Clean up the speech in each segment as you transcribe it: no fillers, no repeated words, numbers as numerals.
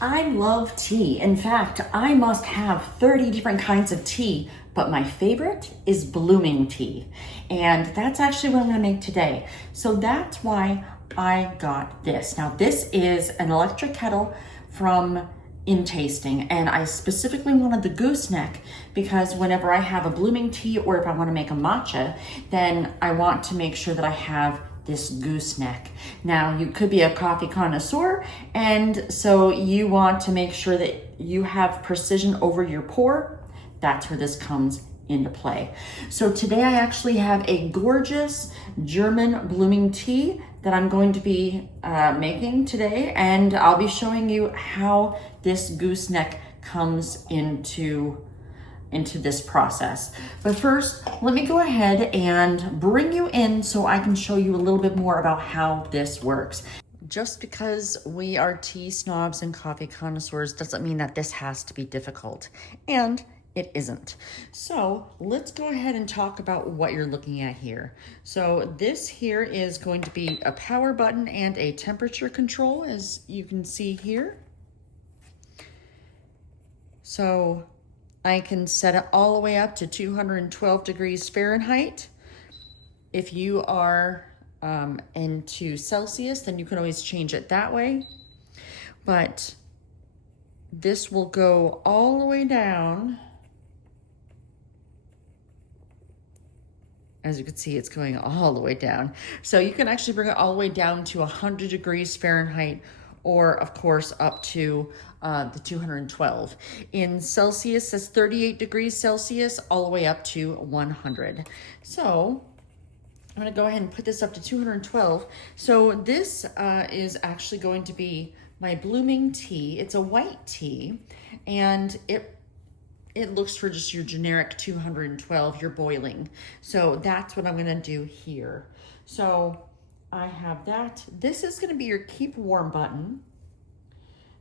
I love tea. In fact, I must have 30 different kinds of tea, but my favorite is blooming tea. And that's actually what I'm gonna make today. So that's why I got this. Now this is an electric kettle from INTASTING, and I specifically wanted the gooseneck because whenever I have a blooming tea or if I wanna make a matcha, then I want to make sure that I have this gooseneck. Now, you could be a coffee connoisseur, and so you want to make sure that you have precision over your pour. That's where this comes into play. So today I actually have a gorgeous German blooming tea that I'm going to be making today, and I'll be showing you how this gooseneck comes into this process. But first, let me go ahead and bring you in so I can show you a little bit more about how this works. Just because we are tea snobs and coffee connoisseurs doesn't mean that this has to be difficult, and it isn't. So let's go ahead and talk about what you're looking at here. So this here is going to be a power button and a temperature control, as you can see here. So I can set it all the way up to 212 degrees Fahrenheit. If you are into Celsius, then you can always change it that way. But this will go all the way down. As you can see, it's going all the way down. So you can actually bring it all the way down to 100 degrees Fahrenheit, or of course up to the 212. In Celsius, that's 38 degrees Celsius, all the way up to 100. So I'm gonna go ahead and put this up to 212. So this is actually going to be my blooming tea. It's a white tea, and it looks for just your generic 212, you're boiling. So that's what I'm gonna do here. So I have that. This is gonna be your keep warm button.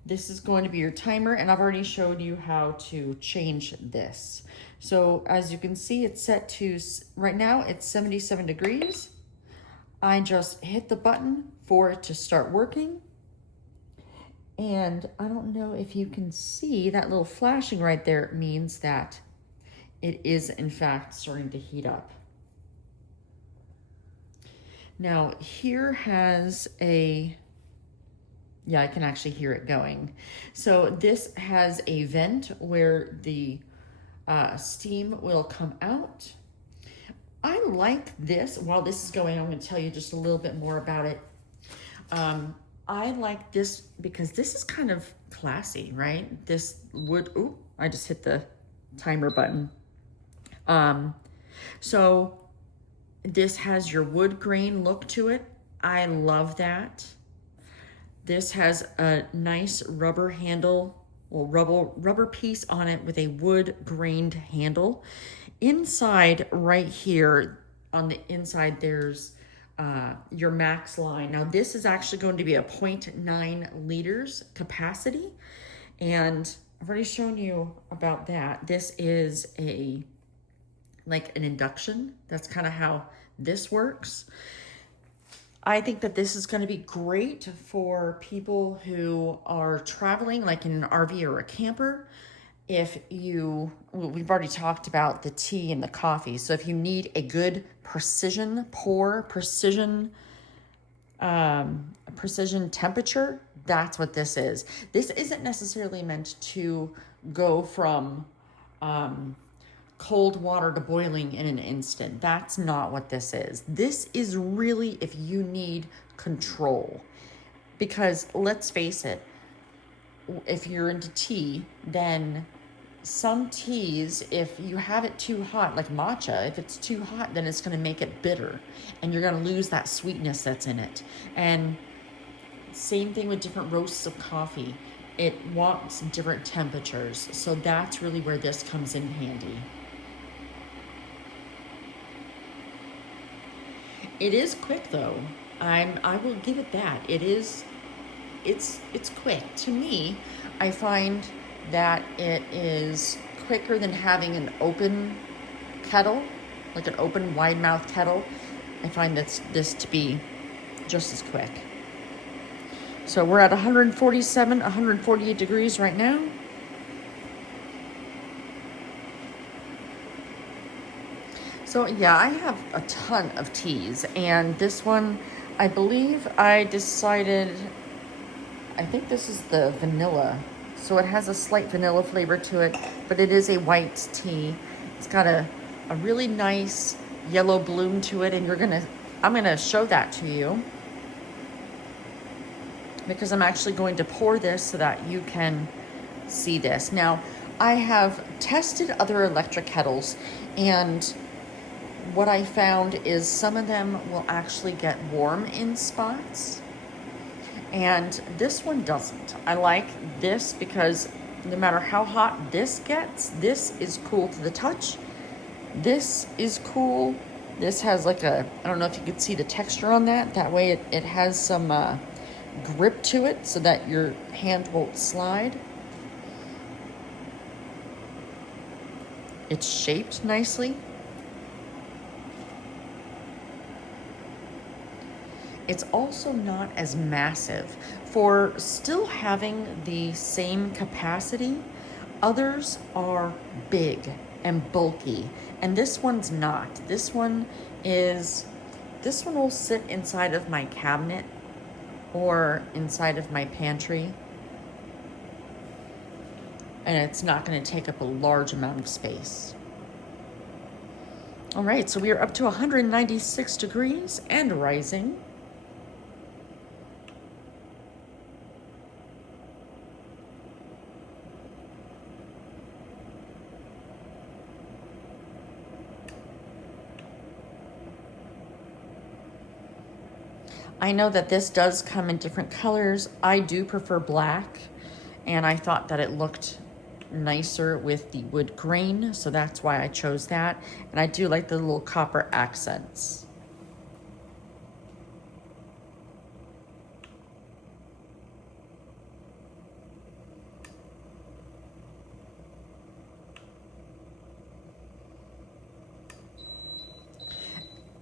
This is going to be your timer, and I've already showed you how to change this. So as you can see, it's set to, right now it's 77 degrees. I just hit the button for it to start working. And I don't know if you can see that little flashing right there means that it is in fact starting to heat up. Now here has a, yeah, I can actually hear it going. So this has a vent where the steam will come out. I like this. While this is going, I'm going to tell you just a little bit more about it. I like this because this is kind of classy, right? This wood, ooh, I just hit the timer button. So this has your wood grain look to it. I love that. This has a nice rubber handle, or rubber piece on it with a wood grained handle. Inside right here, on the inside, there's your max line. Now this is actually going to be a 0.9 liters capacity, and I've already shown you about that. This is like an induction. That's kind of how this works. I think that this is going to be great for people who are traveling, like in an RV or a camper. If you, we've already talked about the tea and the coffee. So if you need a good precision pour, precision temperature, that's what this is. This isn't necessarily meant to go from cold water to boiling in an instant. That's not what this is. This is really if you need control. Because let's face it, if you're into tea, then some teas, if you have it too hot, like matcha, if it's too hot, then it's going to make it bitter, and you're going to lose that sweetness that's in it. And same thing with different roasts of coffee. It wants different temperatures. So that's really where this comes in handy. It is quick though. I will give it that. It's quick. To me, I find that it is quicker than having an open kettle, like an open wide mouth kettle. I find this to be just as quick. So we're at 147, 148 degrees right now. So yeah, I have a ton of teas, and this one, I believe I decided, I think this is the vanilla. So it has a slight vanilla flavor to it, but it is a white tea. It's got a really nice yellow bloom to it, and I'm gonna show that to you, because I'm actually going to pour this so that you can see this. Now, I have tested other electric kettles, and what I found is some of them will actually get warm in spots, and this one doesn't. I like this because no matter how hot this gets, this is cool to the touch. This is cool. This has like I don't know if you could see the texture on that. That way it has some grip to it so that your hand won't slide. It's shaped nicely. It's also not as massive. For still having the same capacity, others are big and bulky, and this one's not. This one will sit inside of my cabinet or inside of my pantry, and it's not going to take up a large amount of space. All right, so we are up to 196 degrees and rising. I know that this does come in different colors. I do prefer black, and I thought that it looked nicer with the wood grain, so that's why I chose that. And I do like the little copper accents.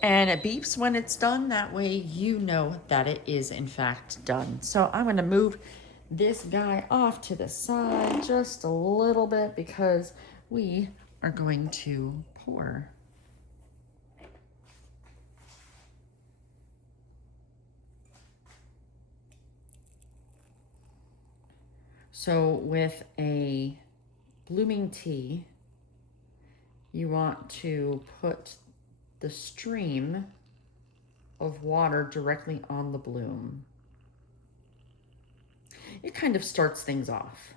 And it beeps when it's done. That way you know that it is in fact done. So I'm going to move this guy off to the side just a little bit because we are going to pour. So with a blooming tea, you want to put the stream of water directly on the bloom. It kind of starts things off.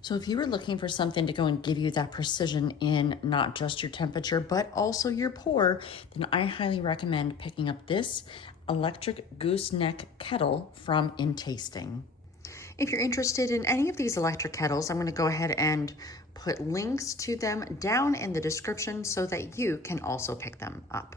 So if you were looking for something to go and give you that precision in not just your temperature, but also your pour, then I highly recommend picking up this electric gooseneck kettle from INTASTING. If you're interested in any of these electric kettles, I'm going to go ahead and put links to them down in the description so that you can also pick them up.